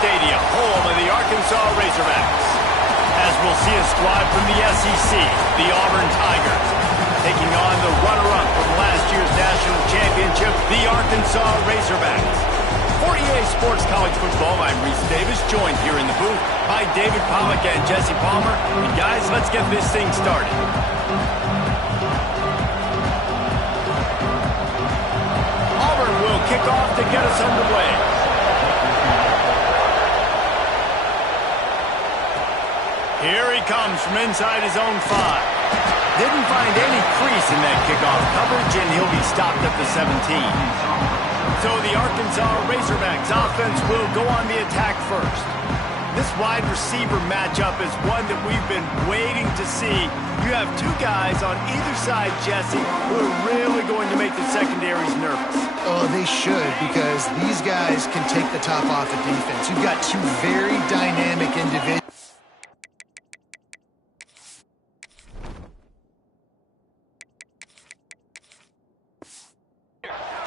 Stadium, home of the Arkansas Razorbacks. As we'll see a squad from the SEC, the Auburn Tigers, taking on the runner-up from last year's national championship, the Arkansas Razorbacks. For EA Sports College Football, I'm Reese Davis, joined here in the booth by David Pollack and Jesse Palmer. And guys, let's get this thing started. Auburn will kick off to get us underway. Here he comes from inside his own 5. Didn't find any crease in that kickoff coverage, and he'll be stopped at the 17. So the Arkansas Razorbacks offense will go on the attack first. This wide receiver matchup is one that we've been waiting to see. You have two guys on either side, Jesse, who are really going to make the secondaries nervous. Oh, they should, because these guys can take the top off the defense. You've got two very dynamic individuals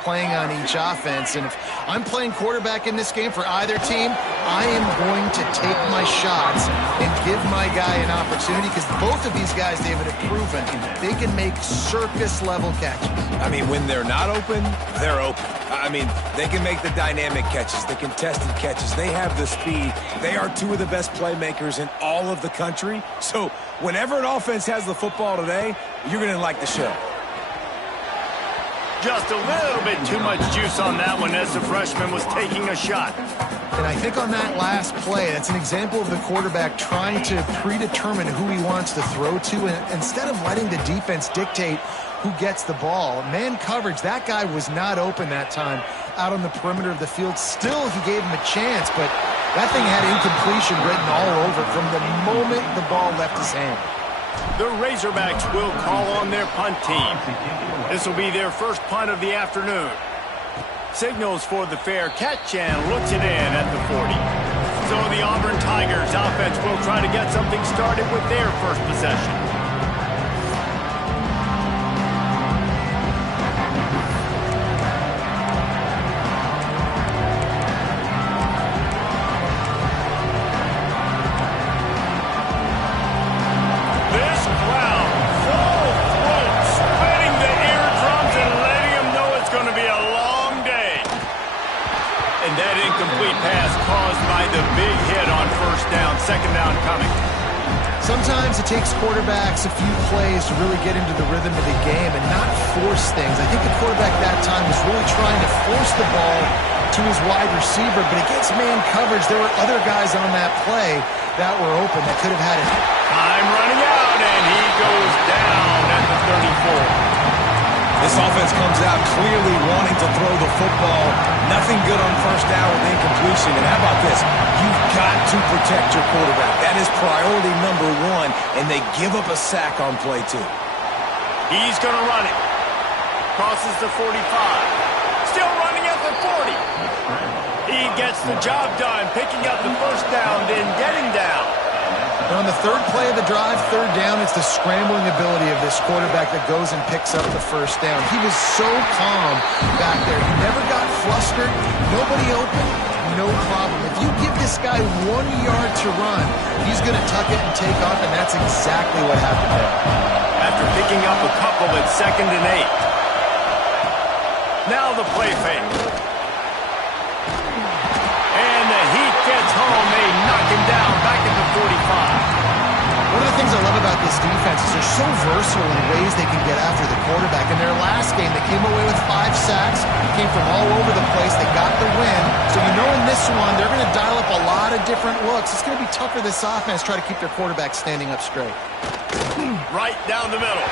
playing on each offense, and if I'm playing quarterback in this game for either team, I am going to take my shots and give my guy an opportunity, because both of these guys, David, have proven they can make circus-level catches. I mean, when they're not open, they're open. I mean, they can make the dynamic catches, the contested catches. They have the speed. They are two of the best playmakers in all of the country. So whenever an offense has the football today, you're going to like the show. Just a little bit too much juice on that one as the freshman was taking a shot. And I think on that last play, that's an example of the quarterback trying to predetermine who he wants to throw to, and instead of letting the defense dictate who gets the ball. Man coverage, that guy was not open that time out on the perimeter of the field. Still, he gave him a chance, but that thing had incompletion written all over from the moment the ball left his hand. The Razorbacks will call on their punt team. This will be their first punt of the afternoon. Signals for the fair catch and looks it in at the 40. So the Auburn Tigers offense will try to get something started with their first possession. Second down coming. Sometimes it takes quarterbacks a few plays to really get into the rhythm of the game and not force things. I think the quarterback that time was really trying to force the ball to his wide receiver, but against man coverage, there were other guys on that play that were open that could have had it. Time running out, and he goes down at the 34. This offense comes out clearly wanting to throw the football. Nothing good on first down with incompletion. And how about this? You've got to protect your quarterback. That is priority number 1, and they give up a sack on play 2. He's going to run it. Crosses the 45. Still running at the 40. He gets the job done, picking up the first down, then getting down. And on the third play of the drive, third down, it's the scrambling ability of this quarterback that goes and picks up the first down. He was so calm back there. He never got flustered. Nobody open. No problem. If you give this guy 1 yard to run, he's going to tuck it and take off, and that's exactly what happened there. After picking up a couple at 2nd and 8. Now the play fake. And the Heat gets home. They knock him down back at the 45. One of the things I love about this defense is they're so versatile in ways they can get after the quarterback. In their last game, they came away with 5 sacks, came from all over the place. They got the win. So you know in this one, they're going to dial up a lot of different looks. It's going to be tough for this offense to try to keep their quarterback standing up straight. Right down the middle.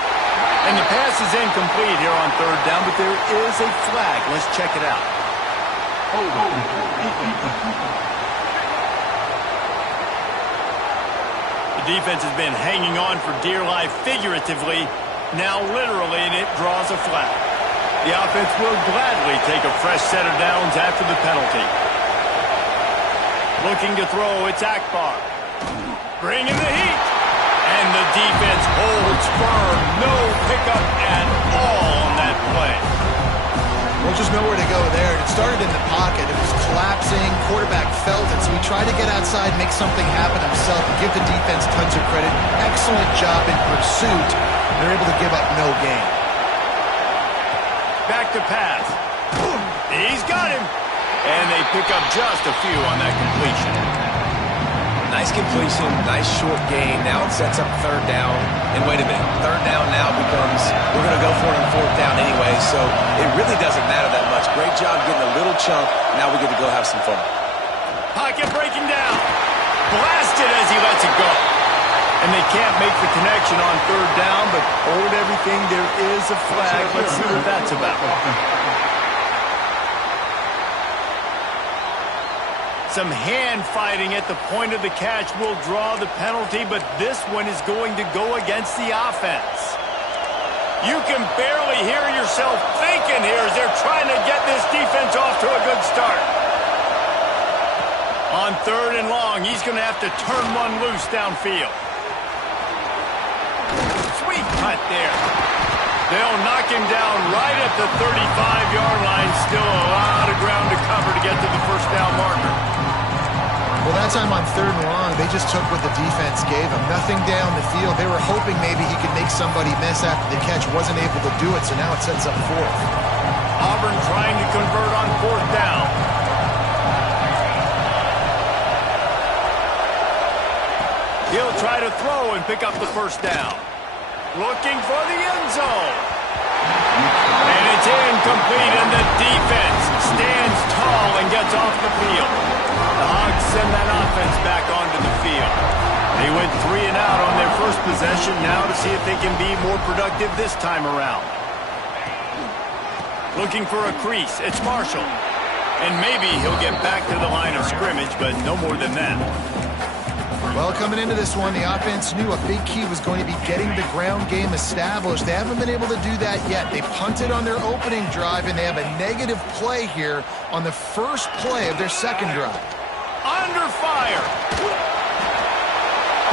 And the pass is incomplete here on third down, but there is a flag. Let's check it out. The defense has been hanging on for dear life figuratively, now literally, and it draws a flag. The offense will gladly take a fresh set of downs after the penalty. Looking to throw, it's Akbar. Bringing the heat. And the defense holds firm. No pickup at all on that play. Well, just nowhere to go there. It started in the pocket. It was collapsing. Quarterback felt it, so he tried to get outside, make something happen himself, and give the defense tons of credit. Excellent job in pursuit. They're able to give up no gain. Back to pass. He's got him. And they pick up just a few on that completion. Nice completion, nice short gain. Now it sets up third down. And wait a minute, third down now becomes, we're going to go for it on fourth down anyway, so it really doesn't matter that much. Great job getting a little chunk. Now we get to go have some fun. Pocket breaking down. Blasted as he lets it go. And they can't make the connection on third down, but hold everything, there is a flag. Let's see what that's about. Some hand fighting at the point of the catch will draw the penalty, but this one is going to go against the offense. You can barely hear yourself thinking here as they're trying to get this defense off to a good start. On third and long, he's going to have to turn one loose downfield. Sweet cut there. They'll knock him down right at the 35-yard line. Still a lot of ground to cover to get to the first down marker. Well, that time on third and long, they just took what the defense gave him. Nothing down the field. They were hoping maybe he could make somebody miss after the catch. Wasn't able to do it, so now it sets up fourth. Auburn trying to convert on fourth down. He'll try to throw and pick up the first down. Looking for the end zone. And it's incomplete, and the defense stands tall and gets off the field. The Hogs send that offense back onto the field. They went 3 and out on their first possession, now to see if they can be more productive this time around. Looking for a crease, it's Marshall. And maybe he'll get back to the line of scrimmage, but no more than that. Well, coming into this one, the offense knew a big key was going to be getting the ground game established. They haven't been able to do that yet. They punted on their opening drive, and they have a negative play here on the first play of their second drive. Under fire.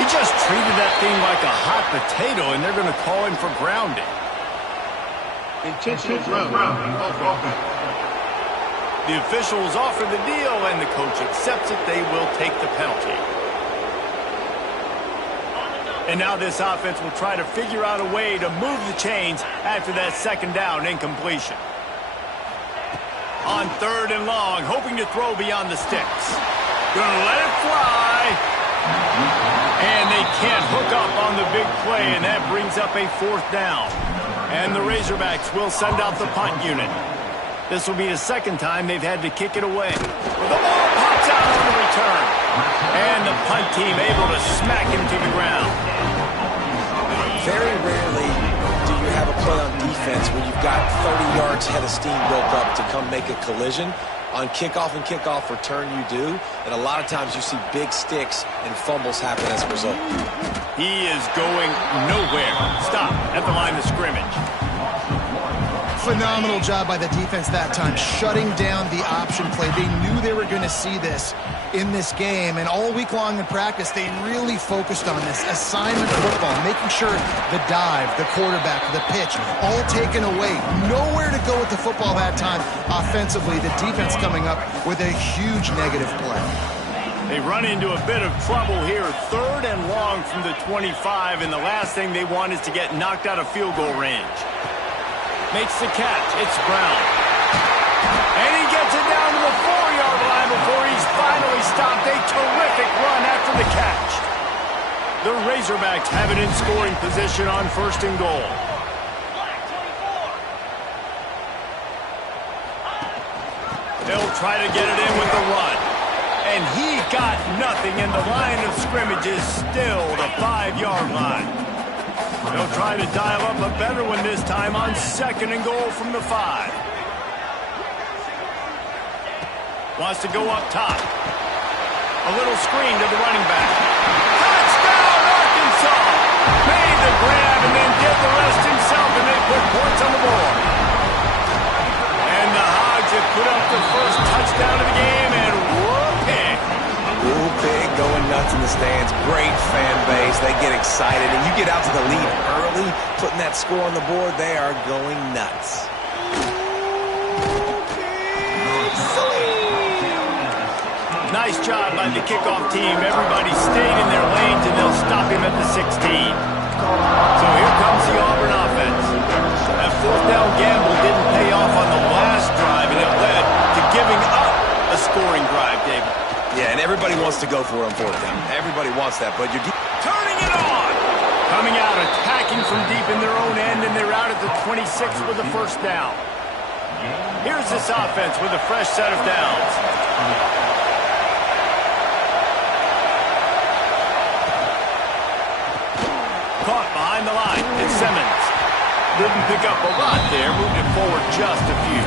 He just treated that thing like a hot potato, and they're going to call him for grounding. Intentional grounding. The officials offer the deal, and the coach accepts it. They will take the penalty. And now this offense will try to figure out a way to move the chains after that second down incompletion. On third and long, hoping to throw beyond the sticks. Gonna let it fly. And they can't hook up on the big play, and that brings up a fourth down. And the Razorbacks will send out the punt unit. This will be the second time they've had to kick it away. The ball pops out on the return. And the punt team able to smack him to the ground. Very rarely do you have a play on defense where you've got 30 yards head of steam built up to come make a collision. On kickoff and kickoff return you do, and a lot of times you see big sticks and fumbles happen as a result. He is going nowhere. Stop at the line of scrimmage. Phenomenal job by the defense that time, shutting down the option play. They knew they were going to see this in this game, and all week long in practice, they really focused on this assignment football, making sure the dive, the quarterback, the pitch, all taken away. Nowhere to go with the football that time offensively. The defense coming up with a huge negative play. They run into a bit of trouble here. Third and long from the 25, and the last thing they want is to get knocked out of field goal range. Makes the catch. It's Brown. And he gets it down to the 4-yard line before he's finally stopped. A terrific run after the catch. The Razorbacks have it in scoring position on first and goal. They'll try to get it in with the run. And he got nothing, and the line of scrimmage is still the 5-yard line. They'll try to dial up a better one this time on second and goal from the 5. Wants to go up top. A little screen to the running back. Touchdown, Arkansas! Made the grab and then did the rest himself, and they put points on the board. And the Hogs have put up the first touchdown of the game, and whooping. Woo pig going nuts in the stands. Great fan base. They get excited, and you get out to the lead early, putting that score on the board. They are going nuts. Nice job by the kickoff team. Everybody stayed in their lanes, and they'll stop him at the 16. So here comes the Auburn offense. That fourth down gamble didn't pay off on the last drive, and it led to giving up a scoring drive, David. Yeah, and everybody wants to go for it on fourth down. Everybody wants that, but you're turning it on. Coming out, attacking from deep in their own end, and they're out at the 26 with a first down. Here's this offense with a fresh set of downs. Caught behind the line. It's Simmons. Didn't pick up a lot there. Moved it forward just a few.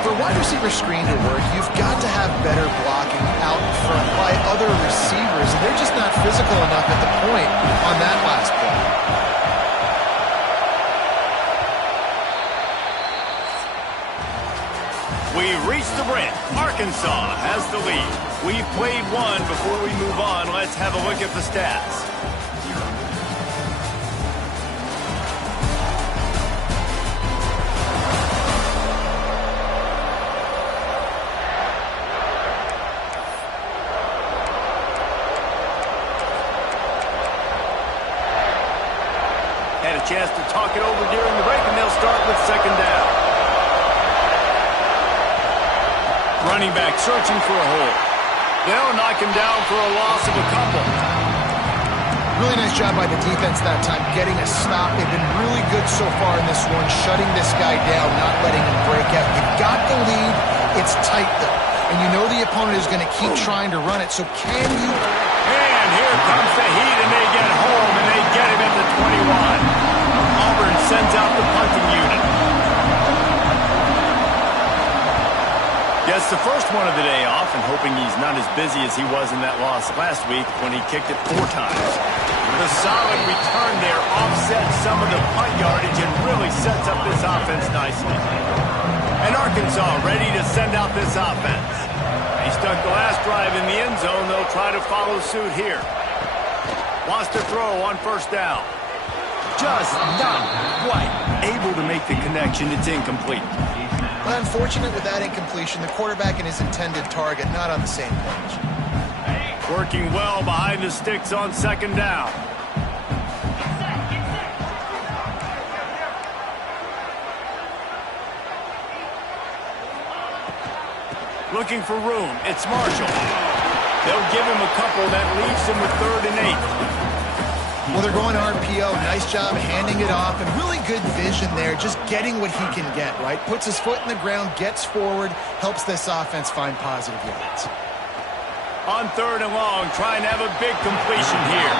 For wide receiver screen to work, you've got to have better blocking out in front by other receivers, and they're just not physical enough at the point on that last play. We've reached the brink. Arkansas has the lead. We've played one. Before we move on, let's have a look at the stats. Had a chance to talk it over during the break, and they'll start with second down. Running back searching for a hole. They'll knock him down for a loss of a couple. Really nice job by the defense that time, getting a stop. They've been really good so far in this one, shutting this guy down, not letting him break out. You've got the lead. It's tight, though. And you know the opponent is going to keep trying to run it, so can you... And here comes the heat, and they get home, and they get him at the 21. Auburn sends out the punting unit. Gets the first one of the day off, and hoping he's not as busy as he was in that loss last week when he kicked it 4 times. The solid return there offsets some of the punt yardage and really sets up this offense nicely. And Arkansas ready to send out this offense. He stuck the last drive in the end zone. They'll try to follow suit here. Wants to throw on first down. Just not quite able to make the connection. It's incomplete. But unfortunate with that incompletion, the quarterback and his intended target not on the same page. Working well behind the sticks on second down. Looking for room. It's Marshall. They'll give him a couple. That leaves him with 3rd and 8. Well, they're going RPO. Nice job handing it off, and really good vision there, just getting what he can get, right? Puts his foot in the ground, gets forward, helps this offense find positive yards. On 3rd and long, trying to have a big completion here.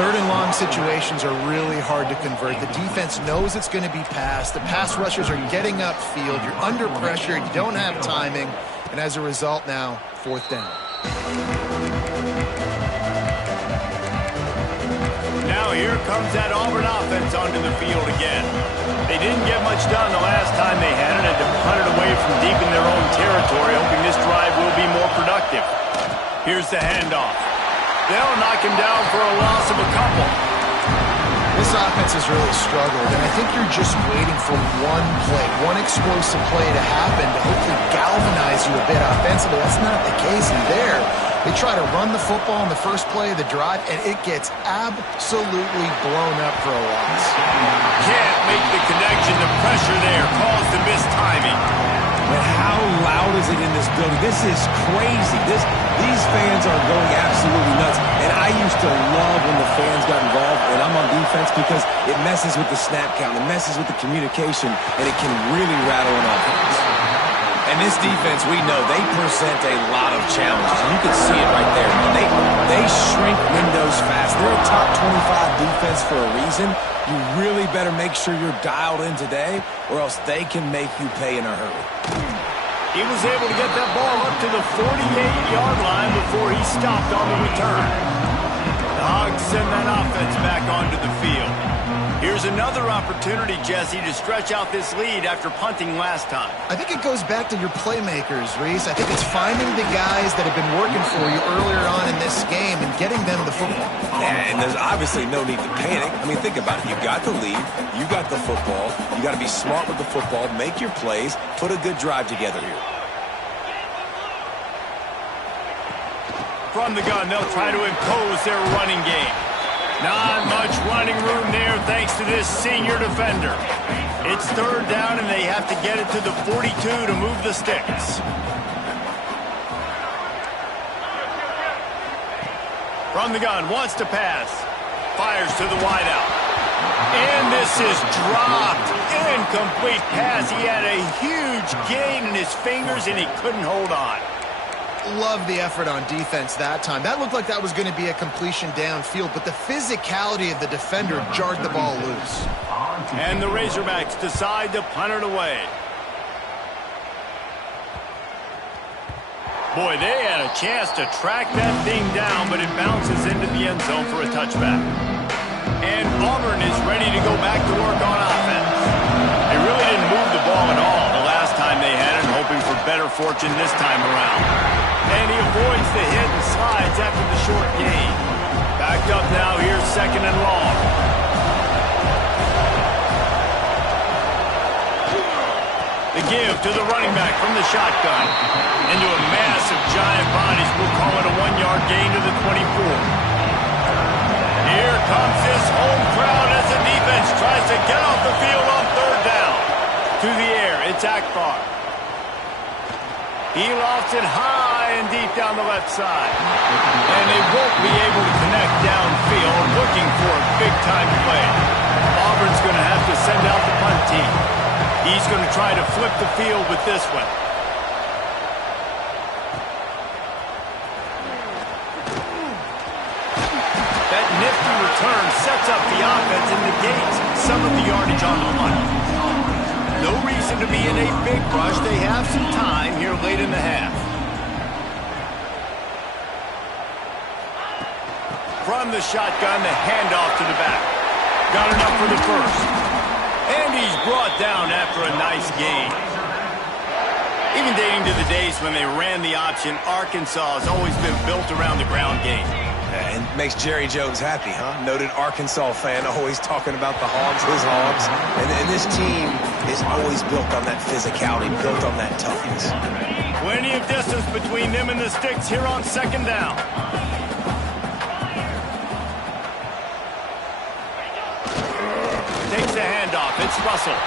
3rd and long situations are really hard to convert. The defense knows it's going to be passed. The pass rushers are getting upfield. You're under pressure. You don't have timing. And as a result now, 4th down. Now here comes that Auburn offense onto the field again. They didn't get much done the last time they had it, and to punt it away from deep in their own territory, hoping this drive will be more productive. Here's the handoff. They'll knock him down for a loss of a couple. This offense has really struggled, and I think you're just waiting for one play, one explosive play to happen to hopefully galvanize you a bit offensively. That's not the case in there. They try to run the football in the first play of the drive, and it gets absolutely blown up for a loss. Can't make the connection. The pressure there caused the missed timing. But how loud is it in this building? This is crazy. These fans are going absolutely nuts. And I used to love when the fans got involved, and I'm on defense, because it messes with the snap count, it messes with the communication, and it can really rattle an offense. And this defense, we know, they present a lot of challenges. And you can see it right there. They shrink windows fast. They're a top 25 defense for a reason. You really better make sure you're dialed in today, or else they can make you pay in a hurry. He was able to get that ball up to the 48-yard line before he stopped on the return. The Hogs send that offense back onto the field. Here's a another opportunity, Jesse, to stretch out this lead after punting last time. I think it goes back to your playmakers, Reese. I think it's finding the guys that have been working for you earlier on in this game and getting them the football. And there's obviously no need to panic. I mean, think about it. You got the lead. You got the football. You got to be smart with the football. Make your plays. Put a good drive together here. From the gun, they'll try to impose their running game. Not much running room there thanks to this senior defender. It's third down, and they have to get it to the 42 to move the sticks. From the gun, wants to pass. Fires to the wideout. And this is dropped. Incomplete pass. He had a huge gain in his fingers, and he couldn't hold on. Love the effort on defense that time. That looked like that was going to be a completion downfield, but the physicality of the defender jarred the ball loose. And the Razorbacks decide to punt it away. Boy, they had a chance to track that thing down, but it bounces into the end zone for a touchback. And Auburn is ready to go back to work on offense. They really didn't move the ball at all the last time they had it, hoping for better fortune this time around. And he avoids the hit and slides after the short gain. Backed up now, here's second and long. The give to the running back from the shotgun. Into a mass of giant bodies. We'll call it a 1-yard gain to the 24. Here comes this home crowd as the defense tries to get off the field on third down. To the air, it's Akbar. He lofts it high and deep down the left side. And they won't be able to connect downfield, looking for a big-time play. Auburn's going to have to send out the punt team. He's going to try to flip the field with this one. That nifty return sets up the offense and negates some of the yardage on the punt. No reason to be in a big rush. They have some time here late in the half. From the shotgun, the handoff to the back. Got enough for the first. And he's brought down after a nice gain. Even dating to the days when they ran the option, Arkansas has always been built around the ground game. And makes Jerry Jones happy, huh? Noted Arkansas fan, always talking about the Hogs, his Hogs. And this team is always built on that physicality, built on that toughness. Plenty of distance between them and the sticks here on second down. Takes the handoff. It's Russell.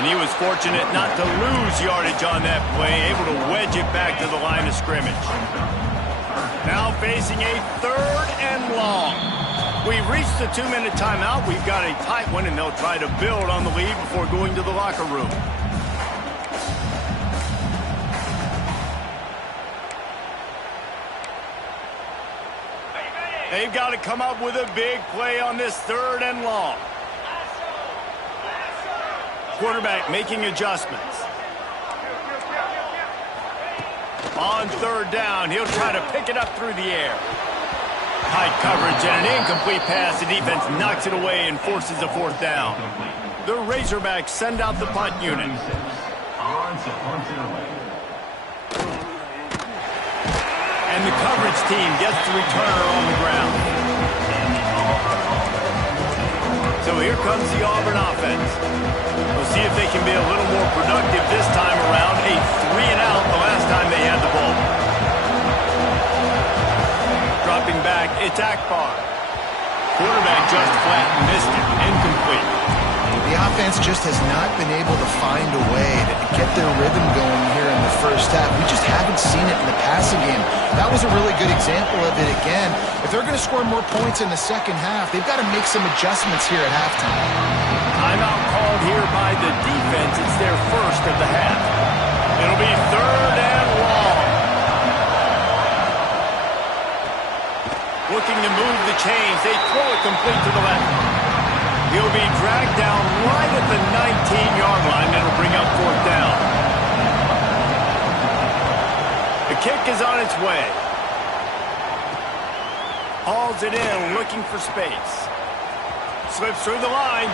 And he was fortunate not to lose yardage on that play, able to wedge it back to the line of scrimmage. Now facing a third and long. We've reached the 2-minute timeout. We've got a tight one, and they'll try to build on the lead before going to the locker room. They've got to come up with a big play on this third and long. Quarterback making adjustments. On third down, he'll try to pick it up through the air. Tight coverage and an incomplete pass. The defense knocks it away and forces a fourth down. The Razorbacks send out the punt unit. And the coverage team gets the returner on the ground. So here comes the Auburn offense. We'll see if they can be a little more productive this time around. A 3-and-out the last time they had the ball. Dropping back, it's Akbar. Quarterback just flat and missed it. Incomplete. The offense just has not been able to find a way to get their rhythm going here in the first half. We just haven't seen it in the passing game. That was a really good example of it again. If they're going to score more points in the second half, they've got to make some adjustments here at halftime. Timeout called here by the defense. It's their first of the half. It'll be third and long. Looking to move the chains. They throw it complete to the left. He'll be dragged down right at the 19-yard line. It'll bring up fourth down. The kick is on its way. Hauls it in, looking for space. Slips through the line.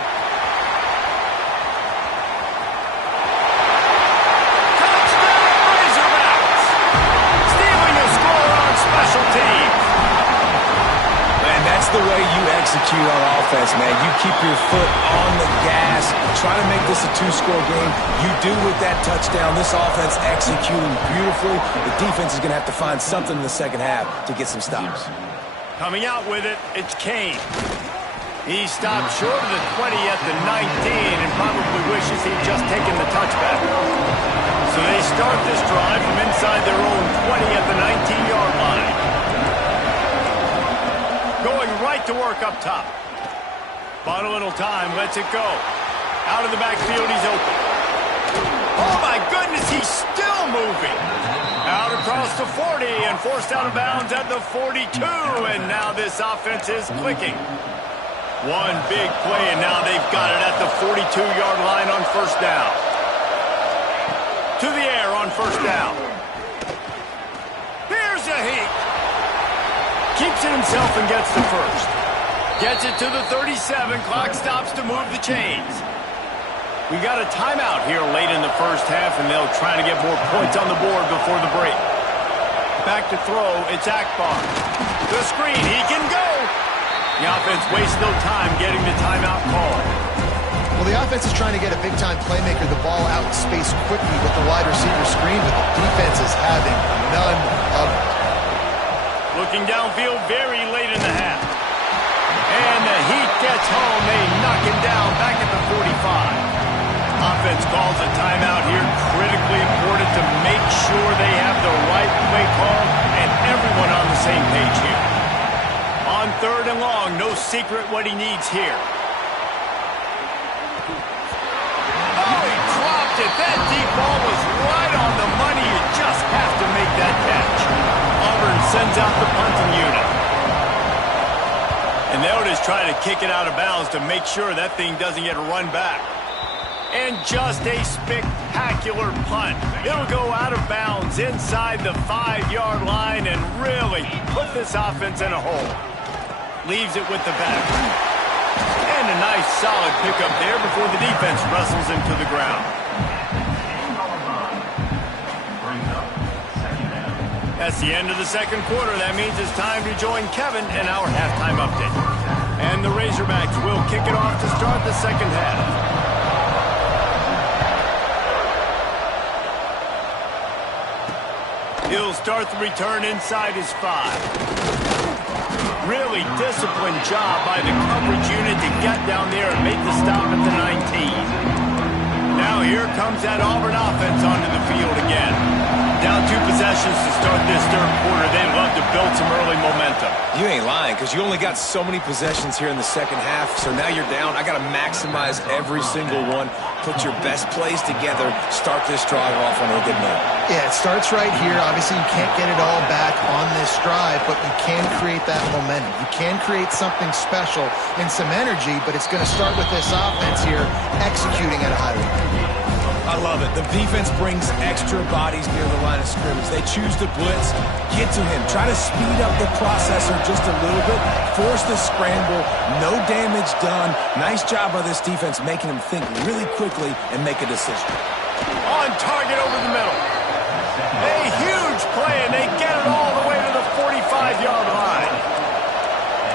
the way you execute on offense, man. You keep your foot on the gas, try to make this a two-score game. You do with that touchdown. This offense executing beautifully. The defense is going to have to find something in the second half to get some stops. Coming out with it, it's Kane. He stopped short of the 20 at the 19 and probably wishes he'd just taken the touchback. So they start this drive from inside their own 20 at the 19-yard line. Going right to work up top. Bought a little time, lets it go. Out of the backfield, he's open. Oh my goodness, he's still moving. Out across the 40 and forced out of bounds at the 42. And now this offense is clicking. One big play, and now they've got it at the 42-yard line on first down. To the air on first down. Here's a heat. Keeps it himself and gets the first. Gets it to the 37. Clock stops to move the chains. We got a timeout here late in the first half, and they'll try to get more points on the board before the break. Back to throw, it's Akbar. The screen, he can go. The offense wastes no time getting the timeout call. Well, the offense is trying to get a big-time playmaker the ball out in space quickly with the wide receiver screen, but the defense is having none of it. Looking downfield very late in the half. And the Heat gets home. They knock him down back at the 45. Offense calls a timeout here. Critically important to make sure they have the right play call and everyone on the same page here. On third and long, no secret what he needs here. Oh, he dropped it. That deep ball was right on the money. You just have to make that catch. Auburn sends out the punting unit. And they'll just try to kick it out of bounds to make sure that thing doesn't get run back. And just a spectacular punt. It'll go out of bounds inside the 5-yard line and really put this offense in a hole. Leaves it with the back. And a nice solid pickup there before the defense wrestles him to the ground. That's the end of the second quarter. That means it's time to join Kevin in our halftime update. And the Razorbacks will kick it off to start the second half. He'll start the return inside his 5. Really disciplined job by the coverage unit to get down there and make the stop at the 19. Now here comes that Auburn offense onto the field again. Down 2 possessions to start this third quarter. They'd love to build some early momentum. You ain't lying, because you only got so many possessions here in the second half, so now you're down. I got to maximize every single one. Put your best plays together. Start this drive off on a good note. Yeah, it starts right here. Obviously, you can't get it all back on this drive, but you can create that momentum. You can create something special and some energy, but it's going to start with this offense here executing at a high level. I love it. The defense brings extra bodies near the line of scrimmage. They choose to blitz, get to him, try to speed up the processor just a little bit, force the scramble, no damage done. Nice job by this defense making him think really quickly and make a decision. On target over the middle. A huge play, and they get it all the way to the 45-yard line.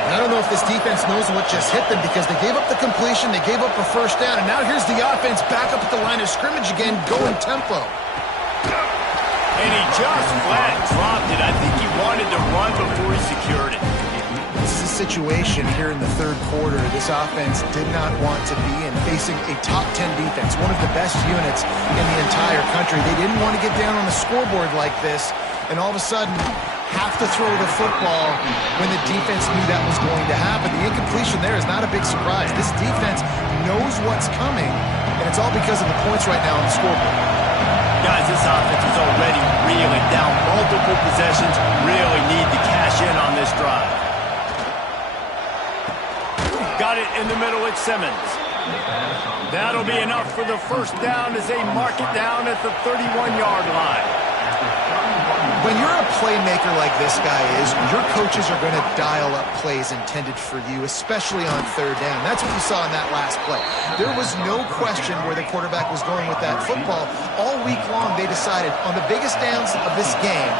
I don't know if this defense knows what just hit them because they gave up the completion, they gave up a first down, and now here's the offense back up at the line of scrimmage again, going tempo. And he just flat dropped it. I think he wanted to run before he secured it. This is a situation here in the third quarter this offense did not want to be in, facing a top 10 defense, one of the best units in the entire country. They didn't want to get down on the scoreboard like this, and all of a sudden have to throw the football when the defense knew that was going to happen. The incompletion there is not a big surprise. This defense knows what's coming, and it's all because of the points right now on the scoreboard. Guys, this offense is already reeling down multiple possessions. Really need to cash in on this drive. Got it in the middle at Simmons. That'll be enough for the first down as they mark it down at the 31-yard line. When you're a playmaker like this guy is, your coaches are going to dial up plays intended for you, especially on third down. That's what you saw in that last play. There was no question where the quarterback was going with that football. All week long, they decided on the biggest downs of this game,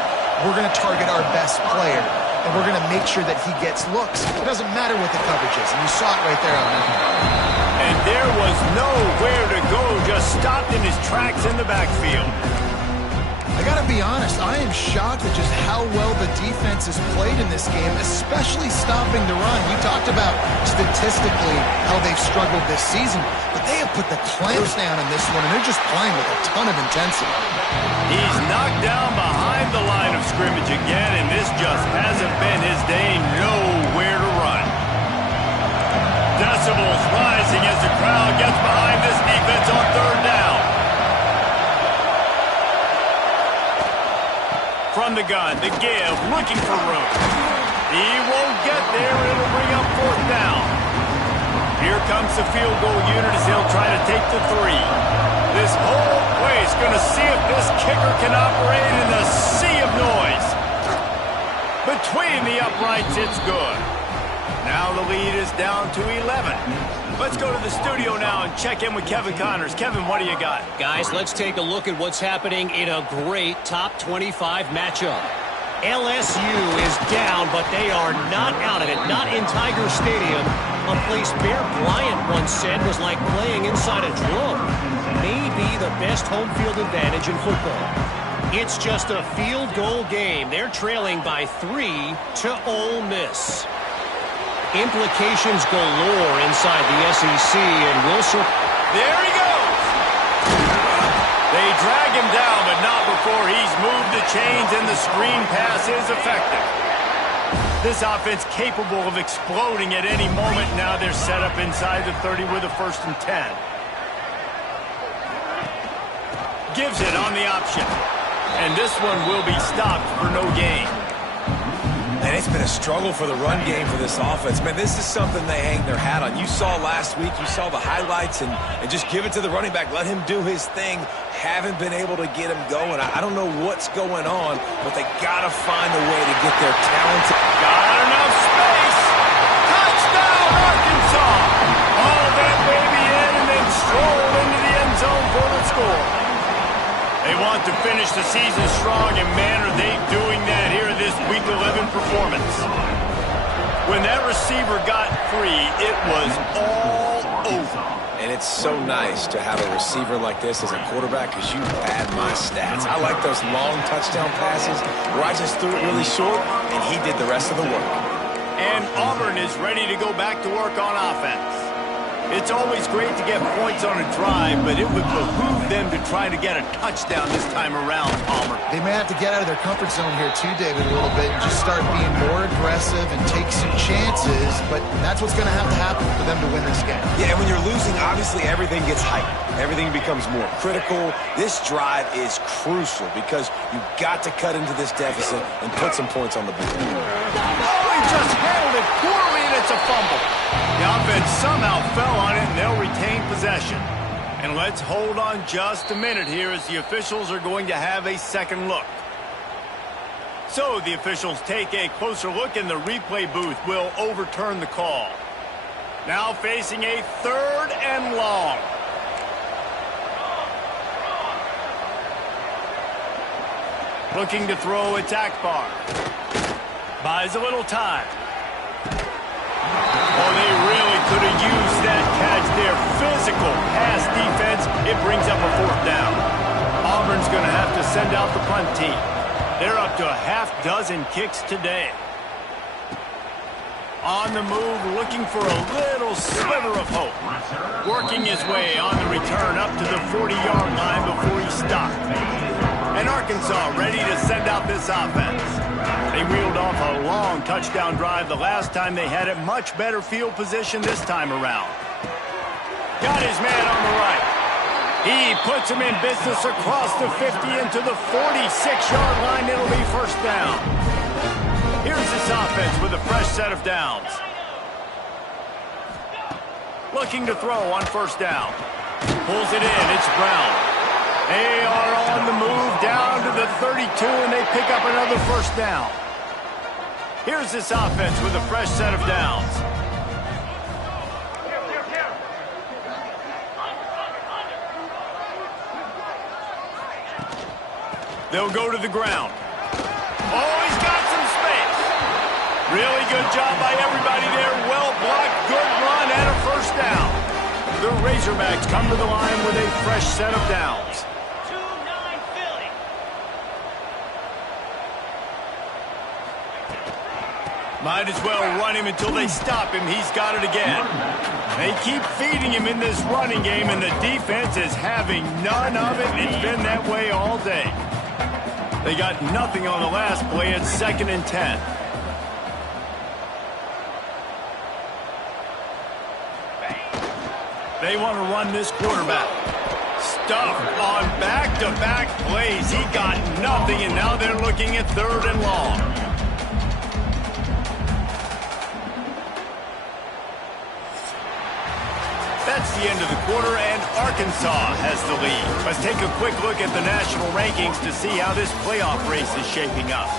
we're going to target our best player. and we're going to make sure that he gets looks. It doesn't matter what the coverage is, and you saw it right there on that. And there was nowhere to go, just stopped in his tracks in the backfield. I got to be honest, I am shocked at just how well the defense has played in this game, especially stopping the run. We talked about statistically how they've struggled this season, but they have put the clamps down in this one, and they're just playing with a ton of intensity. He's knocked down behind the line of scrimmage again, and this just hasn't been his day. Nowhere to run. Decibels rising as the crowd gets behind this defense on third down. From the gun, the give, looking for room. He won't get there. It'll bring up fourth down. Here comes the field goal unit as they'll try to take the 3. This whole place going to see if this kicker can operate in the sea of noise. Between the uprights, it's good. Now the lead is down to 11. Let's go to the studio now and check in with Kevin Connors. Kevin, what do you got? Guys, let's take a look at what's happening in a great top 25 matchup. LSU is down, but they are not out of it. Not in Tiger Stadium. A place Bear Bryant once said was like playing inside a drum. Maybe the best home field advantage in football. It's just a field goal game. They're trailing by 3 to Ole Miss. Implications galore inside the SEC, and Wilson. There he goes! They drag him down, but not before he's moved the chains, and the screen pass is effective. This offense capable of exploding at any moment. Now they're set up inside the 30 with a 1st and 10. Gives it on the option. And this one will be stopped for no gain. And it's been a struggle for the run game for this offense. Man, this is something they hang their hat on. You saw last week, you saw the highlights, and just give it to the running back. Let him do his thing. Haven't been able to get him going. I don't know what's going on, but they got to find a way to get their talent. Got enough space. Touchdown, Arkansas. All that baby in and then strolled into the end zone for the score. They want to finish the season strong, and man, are they doing that here in this Week 11 performance. When that receiver got free, it was all over. And it's so nice to have a receiver like this as a quarterback because you pad my stats. I like those long touchdown passes where I just threw it really short, and he did the rest of the work. And Auburn is ready to go back to work on offense. It's always great to get points on a drive, but it would behoove them to try to get a touchdown this time around, Palmer. They may have to get out of their comfort zone here too, David, a little bit, and just start being more aggressive and take some chances, but that's what's going to happen for them to win this game. Yeah, and when you're losing, obviously everything gets heightened. Everything becomes more critical. This drive is crucial because you've got to cut into this deficit and put some points on the board. Oh, he just handled it poorly, and it's a fumble. The offense somehow fell on it, and they'll retain possession. And let's hold on just a minute here as the officials are going to have a second look. So the officials take a closer look, and the replay booth will overturn the call. Now facing a 3rd and long. Looking to throw, it's Akbar. Buys a little time. Oh, they really could have used that catch there. Physical pass defense. It brings up a 4th down. Auburn's going to have to send out the punt team. They're up to a half-dozen kicks today. On the move, looking for a little sliver of hope. Working his way on the return up to the 40-yard line before he stopped. And Arkansas ready to send out this offense. They reeled off a long touchdown drive the last time they had it. Much better field position this time around. Got his man on the right. He puts him in business across the 50 into the 46-yard line. It'll be 1st down. Here's this offense with a fresh set of downs. Looking to throw on 1st down. Pulls it in. It's Brown. They are on the move down to the 32, and they pick up another 1st down. Here's this offense with a fresh set of downs. They'll go to the ground. Oh, he's got some space. Really good job by everybody there. Well blocked, good run, and a first down. The Razorbacks come to the line with a fresh set of downs. Might as well run him until they stop him. He's got it again. They keep feeding him in this running game, and the defense is having none of it. It's been that way all day. They got nothing on the last play. It's 2nd and 10. They want to run this quarterback. Stuffed on back-to-back plays. He got nothing, and now they're looking at 3rd and long. That's the end of the quarter, and Arkansas has the lead. Let's take a quick look at the national rankings to see how this playoff race is shaping up.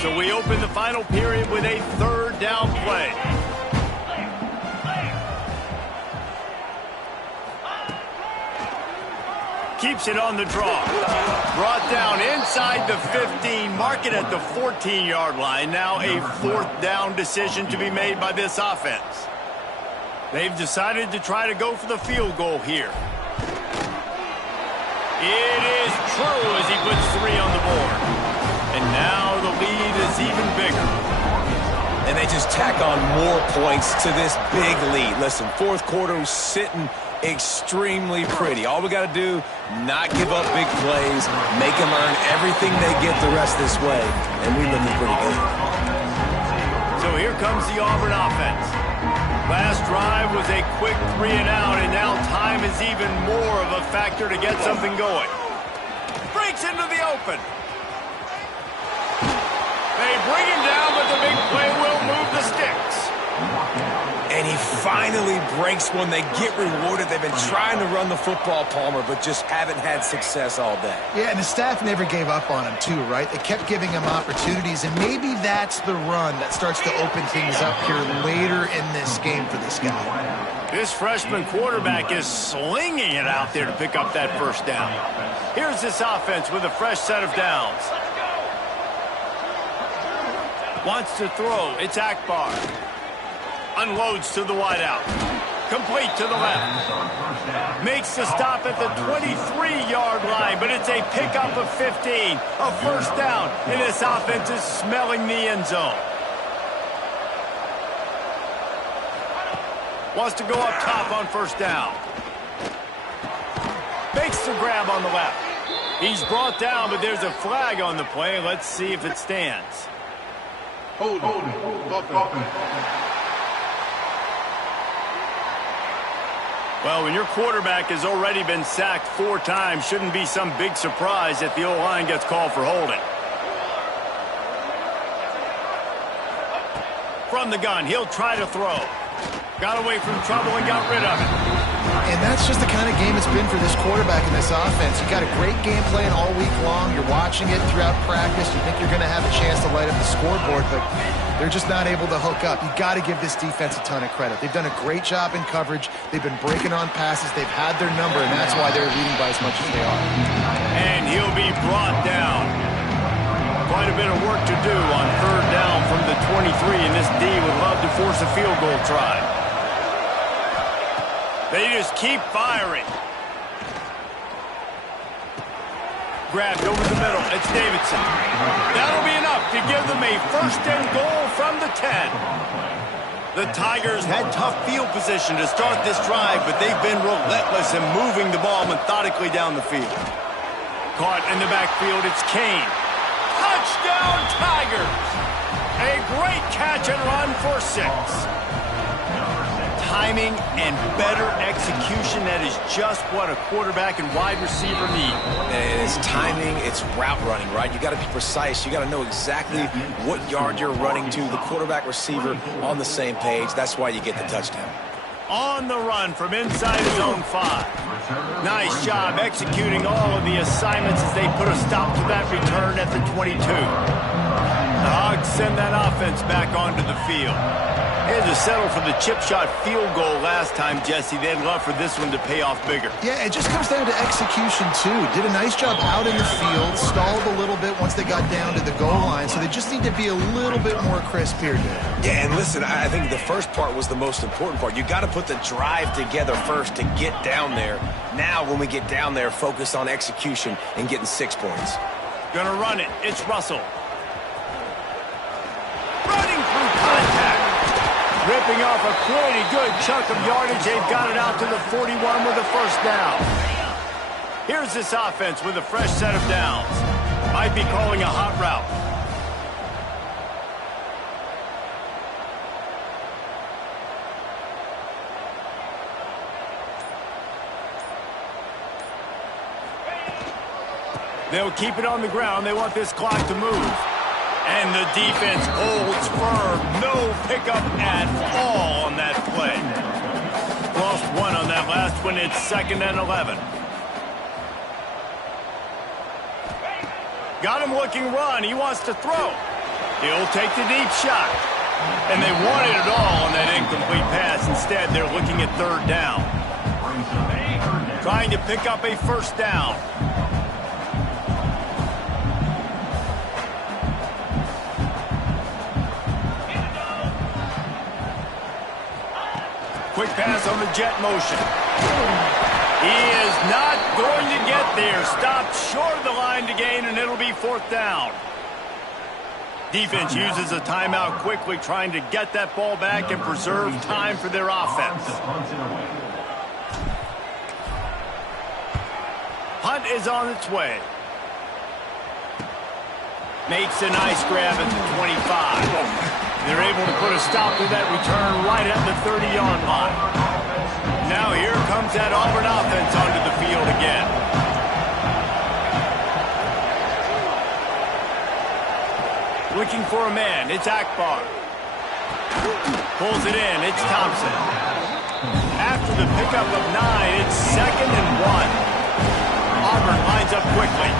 So we open the final period with a 3rd down play. Keeps it on the draw. Brought down inside the 15. Mark it at the 14-yard line. Now a 4th down decision to be made by this offense. They've decided to try to go for the field goal here. It is true as he puts 3 on the board. And now the lead is even bigger. And they just tack on more points to this big lead. Listen, 4th quarter was sitting extremely pretty. All we got to do, not give up big plays, make them earn everything they get the rest this way, and we looking pretty good. So here comes the Auburn offense. Last drive was a quick 3 and out, and now time is even more of a factor to get something going. Breaks into the open. They bring him down, but the big play will move the sticks. And he finally breaks one. They get rewarded. They've been trying to run the football, Palmer, but just haven't had success all day. Yeah, and the staff never gave up on him, too, right? They kept giving him opportunities, and maybe that's the run that starts to open things up here later in this game for this guy. This freshman quarterback is slinging it out there to pick up that first down. Here's this offense with a fresh set of downs. Wants to throw. It's Akbar. Unloads to the wideout. Complete to the left. Makes the stop at the 23-yard line, but it's a pickup of 15. A first down, and this offense is smelling the end zone. Wants to go up top on first down. Makes the grab on the left. He's brought down, but there's a flag on the play. Let's see if it stands. Hold it. Well, when your quarterback has already been sacked 4 times, shouldn't be some big surprise that the O-line gets called for holding. From the gun, he'll try to throw. Got away from trouble and got rid of it. And that's just the kind of game it's been for this quarterback in this offense. You got a great game plan all week long. You're watching it throughout practice. You think you're going to have a chance to light up the scoreboard, but they're just not able to hook up. You got to give this defense a ton of credit. They've done a great job in coverage. They've been breaking on passes. They've had their number, and that's why they're leading by as much as they are. And he'll be brought down. Quite a bit of work to do on 3rd down from the 23, and this D would love to force a field goal try. They just keep firing. Grabbed over the middle. It's Davidson. That'll be enough to give them a 1st and goal from the 10. The Tigers had tough field position to start this drive, but they've been relentless in moving the ball methodically down the field. Caught in the backfield, it's Kane. Touchdown, Tigers! A great catch and run for 6. Timing and better execution, that is just what a quarterback and wide receiver need. And it's timing, it's route running, right? You got to be precise. You got to know exactly what yard you're running to. The quarterback receiver on the same page. That's why you get the touchdown. On the run from inside his own 5. Nice job executing all of the assignments as they put a stop to that return at the 22. The Hogs send that offense back onto the field. They had to settle for the chip shot field goal last time, Jesse. They'd love for this one to pay off bigger. Yeah, it just comes down to execution, too. Did a nice job out in the field, stalled a little bit once they got down to the goal line, so they just need to be a little bit more crisp here today. Yeah, and listen, I think the first part was the most important part. You got to put the drive together first to get down there. Now, when we get down there, focus on execution and getting 6 points. Gonna run it. It's Russell. Running through contact. Ripping off a pretty good chunk of yardage. They've got it out to the 41 with a first down. Here's this offense with a fresh set of downs. Might be calling a hot route. They'll keep it on the ground. They want this clock to move. And the defense holds firm. No pickup at all on that play. Lost one on that last one. It's 2nd and 11. Got him looking run. He wants to throw. He'll take the deep shot. And they wanted it all on that incomplete pass. Instead, they're looking at 3rd down. Trying to pick up a first down. Quick pass on the jet motion. He is not going to get there. Stopped short of the line to gain, and it'll be 4th down. Defense uses a timeout quickly, trying to get that ball back and preserve time for their offense. Punt is on its way. Makes a nice grab at the 25. They're able to put a stop to that return right at the 30-yard line. Now here comes that Auburn offense onto the field again. Looking for a man. It's Akbar. Pulls it in. It's Thompson. After the pickup of 9, it's 2nd and 1. Auburn lines up quickly.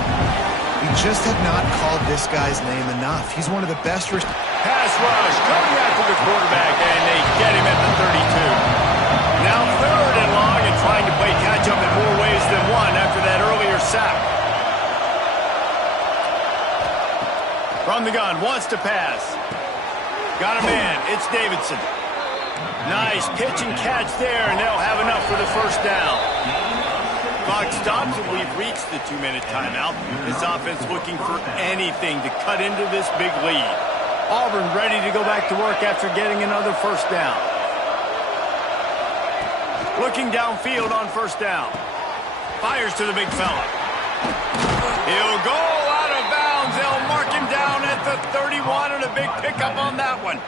We just have not called this guy's name enough. He's one of the best. Pass rush coming after the quarterback, and they get him at the 32. Now 3rd and long, and trying to play catch-up in more ways than one after that earlier sack. From the gun, wants to pass. Got a man. It's Davidson. Nice pitch and catch there, and they'll have enough for the first down. Clock stops, and we've reached the 2-minute timeout. This offense looking for anything to cut into this big lead. Auburn ready to go back to work after getting another first down. Looking downfield on first down. Fires to the big fella. He'll go out of bounds. They'll mark him down at the 31, and a big pickup on that one.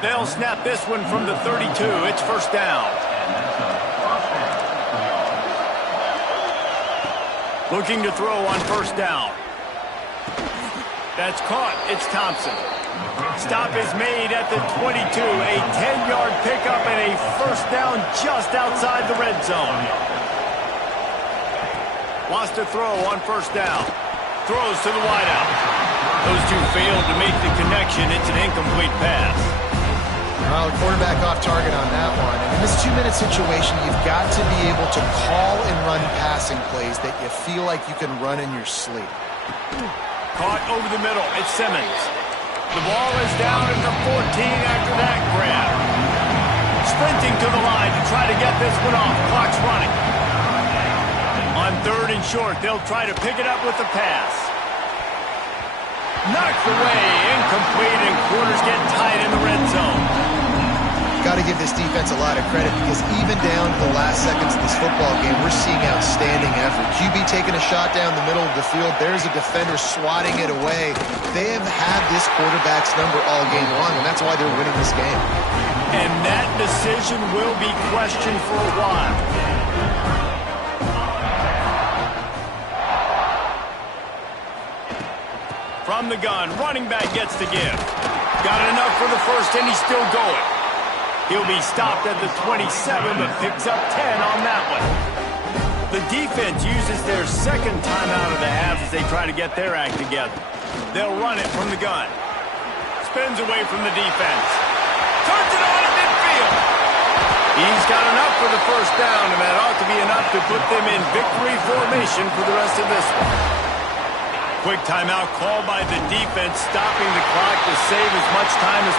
They'll snap this one from the 32. It's first down. Looking to throw on first down. That's caught. It's Thompson. Stop is made at the 22. A 10-yard pickup and a first down just outside the red zone. Wants to throw on first down. Throws to the wideout. Those two failed to make the connection. It's an incomplete pass. Well, the quarterback off target on that one. And in this 2-minute situation, you've got to be able to call and run passing plays that you feel like you can run in your sleep. Caught over the middle. It's Simmons. The ball is down at the 14 after that grab. Sprinting to the line to try to get this one off. Clock's running. On 3rd and short, they'll try to pick it up with the pass. Knocked away, incomplete, and quarters get tight in the red zone. Got to give this defense a lot of credit because even down to the last seconds of this football game, we're seeing outstanding effort. QB taking a shot down the middle of the field. There's a defender swatting it away. They have had this quarterback's number all game long, and that's why they're winning this game. And that decision will be questioned for a while. From the gun, running back gets the give. Got enough for the first, and he's still going. He'll be stopped at the 27, but picks up 10 on that one. The defense uses their 2nd timeout of the half as they try to get their act together. They'll run it from the gun. Spins away from the defense. Turns it on in midfield. He's got enough for the first down, and that ought to be enough to put them in victory formation for the rest of this one. Quick timeout called by the defense, stopping the clock to save as much time as